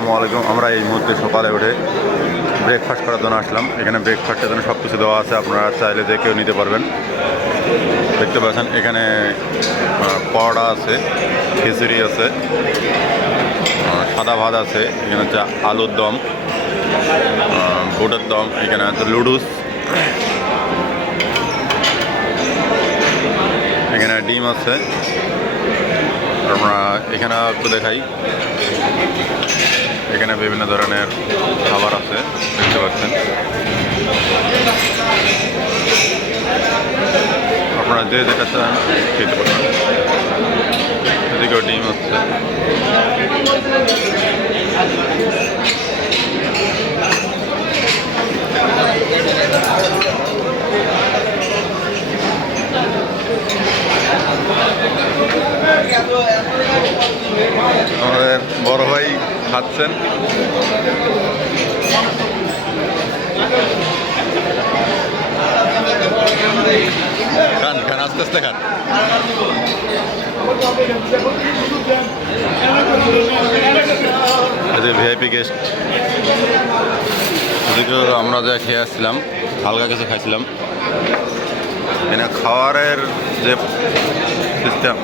আসসালামু আলাইকুম। আমরা এই মুহূর্তে সকালে উঠে ব্রেকফাস্ট করার জন্য আসলাম। এখানে ব্রেকফাস্টের জন্য সব কিছু দেওয়া আছে, আপনারা চাইলে যে কেউ নিতে পারবেন। দেখতে পাচ্ছেন এখানে পরোটা আছে, খিচুড়ি আছে, সাদা ভাত আছে, এখানে হচ্ছে আলুর দম, বুটের দম, এখানে আছে লুডুস, এখানে ডিম আছে। আমরা এখানে একটু দেখাই, এখানে বিভিন্ন ধরনের খাবার আছে, দেখতে পাচ্ছেন। আপনারা যে যেটা চান খেতে পারেন। এদিকেও ডিম হচ্ছে। আমাদের বড় ভাই খাচ্ছেন। খান খান, আস্তে আস্তে খান। ভিআইপি গেস্ট, এদিকে আমরা যা খেয়ে আসছিলাম, হালকা কিছু খাইছিলাম। এখানে খাওয়ারের যে সিস্টেম,